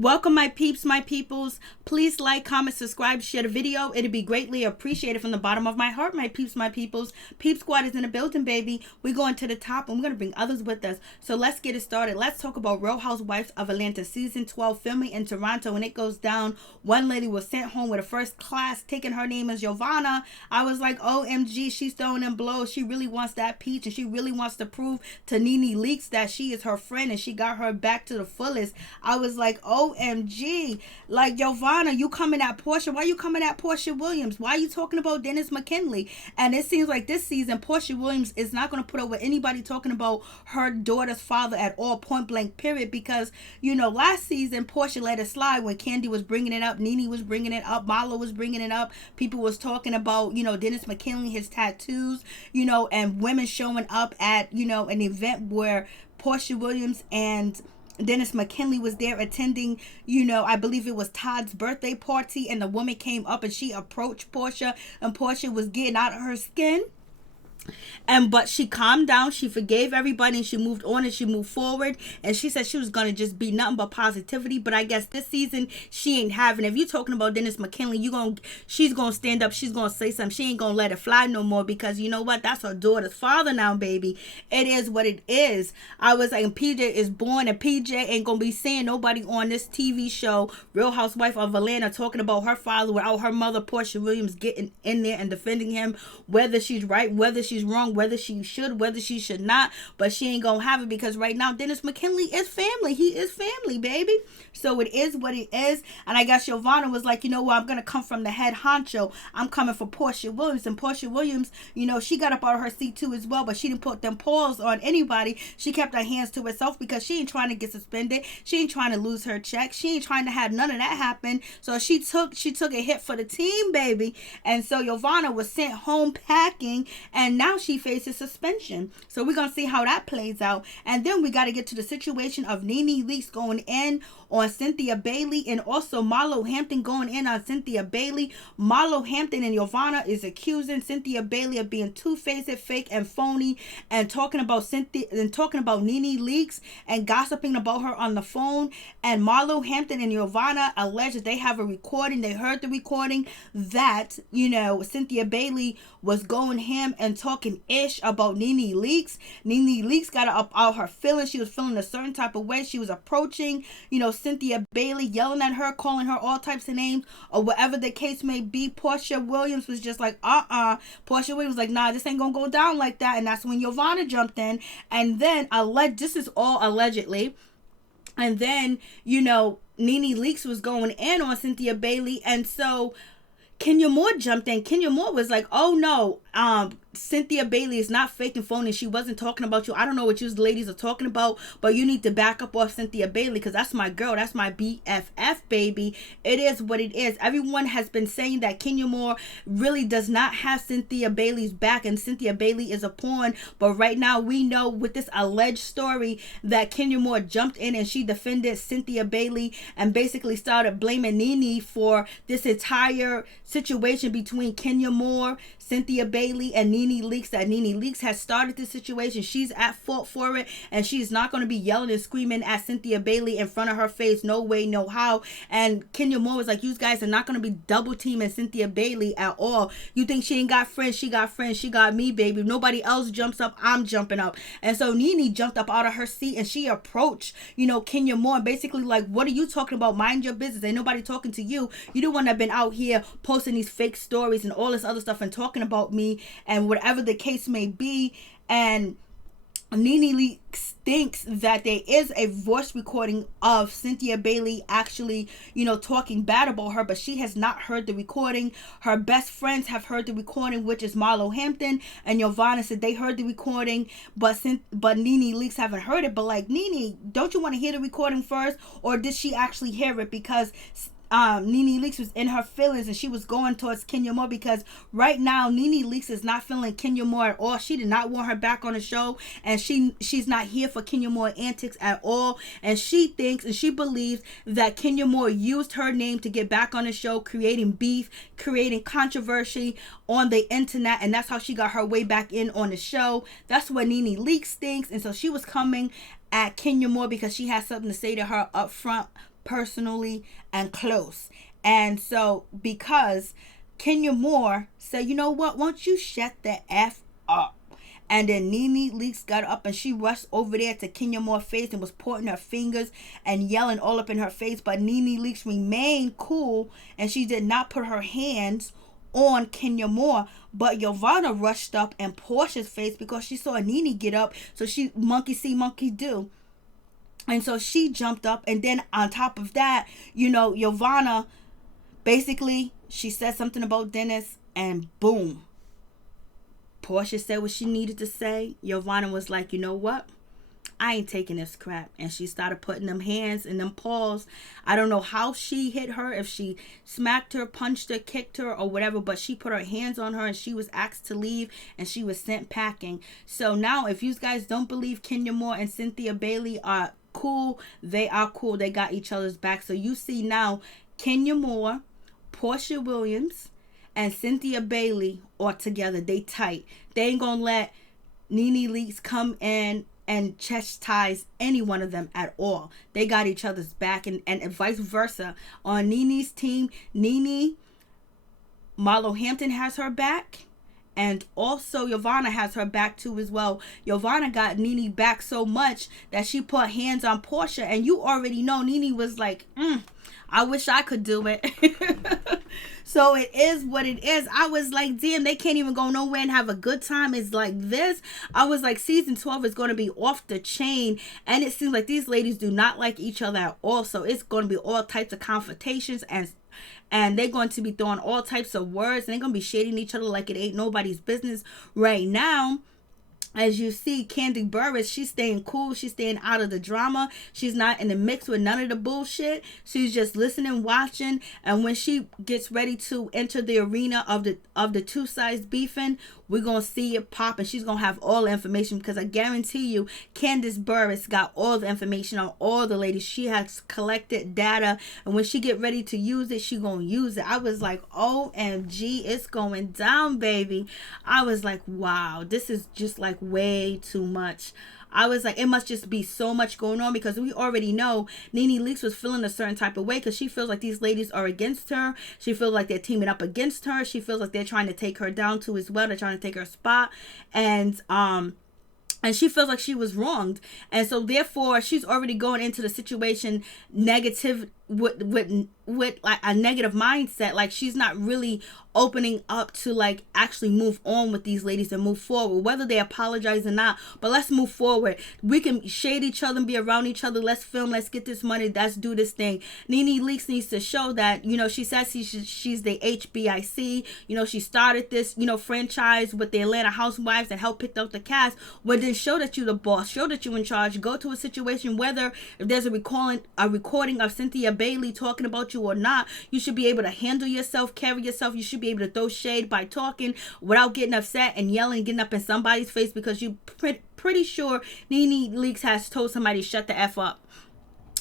Welcome, my peeps, my peoples. Please like, comment, subscribe, share the video. It'd be greatly appreciated from the bottom of my heart, my peeps, my peoples. Peep Squad is in the building, baby. We're going to the top and we're going to bring others with us. So let's get it started. Let's talk about Real Housewives of Atlanta season 12 filming in Toronto. And it goes down. One lady was sent home with a first class ticket. Her name is Yovanna. I was like, OMG, she's throwing in blows. She really wants that peach and she really wants to prove to NeNe Leakes that she is her friend and she got her back to the fullest. I was like, OMG, like, Yovanna, you coming at Porsha? Why you coming at Porsha Williams? Why are you talking about Dennis McKinley? And it seems like this season, Porsha Williams is not going to put up with anybody talking about her daughter's father at all, point blank, period. Because, you know, last season, Porsha let it slide when Candy was bringing it up, NeNe was bringing it up, Marlo was bringing it up. People was talking about, you know, Dennis McKinley, his tattoos, you know, and women showing up at, you know, an event where Porsha Williams and Dennis McKinley was there attending, you know, I believe it was Todd's birthday party, and the woman came up and she approached Porsha and Porsha was getting out of her skin. But she calmed down, she forgave everybody, and she moved on and she moved forward, and she said she was gonna just be nothing but positivity. But I guess this season she ain't having it. If you talking about Dennis McKinley, she's gonna stand up, she's gonna say something. She ain't gonna let it fly no more, because you know what, that's her daughter's father now, baby. It is what it is. I was like, PJ is born, and PJ ain't gonna be seeing nobody on this TV show Real Housewife of Atlanta talking about her father without her mother Porsha Williams getting in there and defending him, whether she's right, whether she's wrong, whether she should, whether she should not. But she ain't gonna have it, because right now Dennis McKinley is family. He is family, baby. So it is what it is. And I guess Yovanna was like, you know what, I'm gonna come from the head honcho. I'm coming for Porsha Williams. And Porsha Williams, you know, she got up out of her seat too as well, but she didn't put them paws on anybody. She kept her hands to herself, because she ain't trying to get suspended. She ain't trying to lose her check. She ain't trying to have none of that happen. So she took a hit for the team, baby. And so Yovanna was sent home packing, and now she faces suspension. So we're gonna see how that plays out. And then we got to get to the situation of NeNe Leakes going in on Cynthia Bailey, and also Marlo Hampton going in on Cynthia Bailey. Marlo Hampton and Yovanna is accusing Cynthia Bailey of being two-faced, fake, and phony, and talking about Cynthia and talking about NeNe Leakes and gossiping about her on the phone. And Marlo Hampton and Yovanna allege that they have a recording. They heard the recording that, you know, Cynthia Bailey was going ham and talking ish about NeNe Leakes. NeNe Leakes got up out her feelings. She was feeling a certain type of way. She was approaching, you know, Cynthia Bailey, yelling at her, calling her all types of names, or whatever the case may be. Porsha Williams was just like, Porsha Williams was like, nah, this ain't gonna go down like that. And that's when Yovanna jumped in. And then this is all allegedly. And then, you know, NeNe Leakes was going in on Cynthia Bailey. And so Kenya Moore jumped in. Kenya Moore was like, oh no, Cynthia Bailey is not fake and phony. She wasn't talking about you. I don't know what you ladies are talking about, but you need to back up off Cynthia Bailey, because that's my girl. That's my BFF, baby. It is what it is. Everyone has been saying that Kenya Moore really does not have Cynthia Bailey's back, and Cynthia Bailey is a pawn. But right now we know with this alleged story that Kenya Moore jumped in and she defended Cynthia Bailey and basically started blaming NeNe for this entire situation between Kenya Moore, Cynthia Bailey, and NeNe Leakes, that NeNe Leakes has started this situation. She's at fault for it, and she's not going to be yelling and screaming at Cynthia Bailey in front of her face. No way, no how. And Kenya Moore was like, you guys are not going to be double teaming Cynthia Bailey at all. You think she ain't got friends? She got friends. She got me, baby. If nobody else jumps up, I'm jumping up. And so NeNe jumped up out of her seat and she approached, you know, Kenya Moore, and basically like, what are you talking about? Mind your business. Ain't nobody talking to you. You the one that been out here posting these fake stories and all this other stuff and talking about me and whatever the case may be. And NeNe Leakes thinks that there is a voice recording of Cynthia Bailey actually, you know, talking bad about her, but she has not heard the recording. Her best friends have heard the recording, which is Marlo Hampton and Yovanna, said they heard the recording, but NeNe Leakes haven't heard it. But like, NeNe, don't you want to hear the recording first, or did she actually hear it? Because NeNe Leakes was in her feelings and she was going towards Kenya Moore, because right now NeNe Leakes is not feeling Kenya Moore at all. She did not want her back on the show, and she's not here for Kenya Moore antics at all. And she thinks and she believes that Kenya Moore used her name to get back on the show, creating beef, creating controversy on the internet, and that's how she got her way back in on the show. That's what NeNe Leakes thinks. And so she was coming at Kenya Moore because she has something to say to her up front, personally and close. And so because Kenya Moore said, you know what, won't you shut the F up? And then NeNe Leakes got up and she rushed over there to Kenya Moore's face and was pointing her fingers and yelling all up in her face. But NeNe Leakes remained cool and she did not put her hands on Kenya Moore. But Yovanna rushed up in Porsha's face because she saw NeNe get up. So she monkey see, monkey do. And so she jumped up. And then on top of that, Yovanna, basically, she said something about Dennis and boom. Porsha said what she needed to say. Yovanna was like, you know what? I ain't taking this crap. And she started putting them hands and them paws. I don't know how she hit her, if she smacked her, punched her, kicked her, or whatever, but she put her hands on her and she was asked to leave and she was sent packing. So now, if you guys don't believe Kenya Moore and Cynthia Bailey are cool, they are cool. They got each other's back. So you see now, Kenya Moore, Porsha Williams, and Cynthia Bailey are together. They tight. They ain't gonna let NeNe Leakes come in and chastise any one of them at all. They got each other's back, and vice versa. On NeNe's team, NeNe, Marlo Hampton has her back, and also Yovanna has her back too as well. Yovanna got NeNe back so much that she put hands on Porsha, and you already know NeNe was like, I wish I could do it. So it is what it is. I was like, damn, they can't even go nowhere and have a good time. It's like this. I was like, season 12 is going to be off the chain. And it seems like these ladies do not like each other at all. So it's going to be all types of confrontations, and they're going to be throwing all types of words, and they're going to be shading each other like it ain't nobody's business right now. As you see, Candy Burris, she's staying cool. She's staying out of the drama. She's not in the mix with none of the bullshit. She's just listening, watching. And when she gets ready to enter the arena of the two sides beefing, we're going to see it pop. And she's going to have all the information, because I guarantee you, Candice Burris got all the information on all the ladies. She has collected data. And when she get ready to use it, she going to use it. I was like, OMG, it's going down, baby. I was like, wow, this is just like way too much. I was like, it must just be so much going on, because we already know NeNe Leakes was feeling a certain type of way, because she feels like these ladies are against her. She feels like they're teaming up against her. She feels like they're trying to take her down too as well. They're trying to take her spot. And she feels like she was wronged. And so therefore she's already going into the situation negative with like a negative mindset. Like she's not really opening up to like actually move on with these ladies and move forward, whether they apologize or not. But let's move forward. We can shade each other and be around each other. Let's film. Let's get this money. Let's do this thing. NeNe Leakes needs to show that, she says she's the HBIC. She started this, franchise with the Atlanta Housewives and helped pick up the cast. Well, then show that you're the boss. Show that you're in charge. Go to a situation, whether if there's a recording of Cynthia Bailey talking about you or not, you should be able to handle yourself, carry yourself. You should be able to throw shade by talking without getting upset and yelling, getting up in somebody's face, because you pretty sure NeNe Leakes has told somebody shut the F up.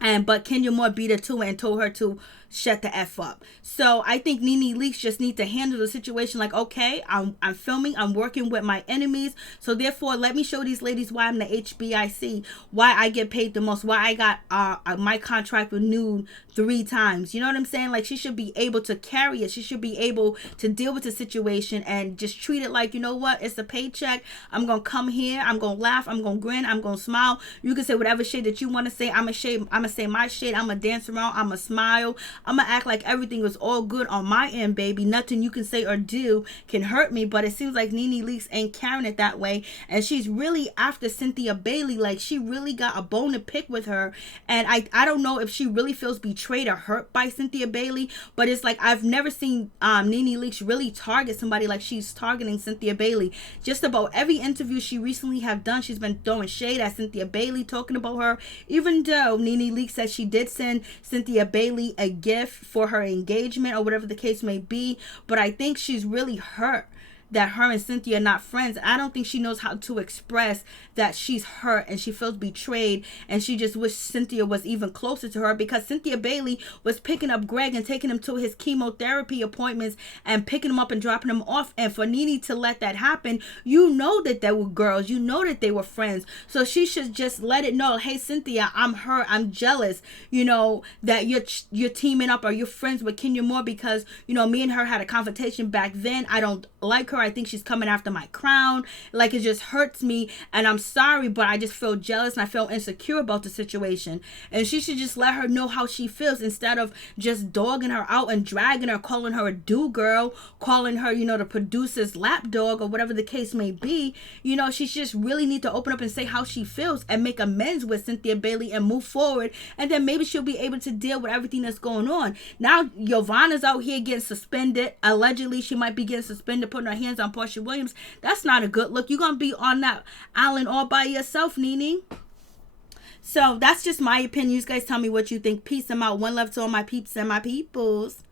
But Kenya Moore beat her to it and told her to shut the F up. So I think NeNe Leakes just need to handle the situation like, okay, I'm filming, I'm working with my enemies, so therefore let me show these ladies why I'm the HBIC, why I get paid the most, why I got my contract renewed 3 times. You know what I'm saying? Like, she should be able to carry it. She should be able to deal with the situation and just treat it like, you know what, it's a paycheck. I'm gonna come here, I'm gonna laugh, I'm gonna grin, I'm gonna smile. You can say whatever shit that you want to say. I'm gonna say my shit. I'm gonna dance around, I'm gonna smile, I'm gonna act like everything was all good on my end, baby. Nothing you can say or do can hurt me. But it seems like NeNe Leakes ain't carrying it that way, and she's really after Cynthia Bailey. Like, she really got a bone to pick with her, and I don't know if she really feels betrayed or hurt by Cynthia Bailey, but it's like I've never seen NeNe Leakes really target somebody like she's targeting Cynthia Bailey. Just about every interview she recently have done, she's been throwing shade at Cynthia Bailey, talking about her, even though NeNe Leakes said she did send Cynthia Bailey a gift for her engagement or whatever the case may be. But I think she's really hurt that her and Cynthia are not friends. I don't think she knows how to express that she's hurt and she feels betrayed, and she just wished Cynthia was even closer to her, because Cynthia Bailey was picking up Greg and taking him to his chemotherapy appointments and picking him up and dropping him off. And for NeNe to let that happen, you know that they were girls, you know that they were friends. So she should just let it know, hey Cynthia, I'm hurt, I'm jealous, you know, that you're teaming up or you're friends with Kenya Moore, because, you know, me and her had a confrontation back then. I don't like her. I think she's coming after my crown. Like, it just hurts me, and I'm sorry, but I just feel jealous and I feel insecure about the situation. And she should just let her know how she feels, instead of just dogging her out and dragging her, calling her a do girl, calling her, you know, the producer's lapdog, or whatever the case may be. You know, she just really need to open up and say how she feels and make amends with Cynthia Bailey and move forward, and then maybe she'll be able to deal with everything that's going on. Now Yovanna's out here getting suspended. Allegedly she might be getting suspended, putting her hands on Porsha Williams. That's not a good look. You're gonna be on that island all by yourself, NeNe. So that's just my opinion. You guys tell me what you think. Peace. I'm out. One love to all my peeps and my peoples.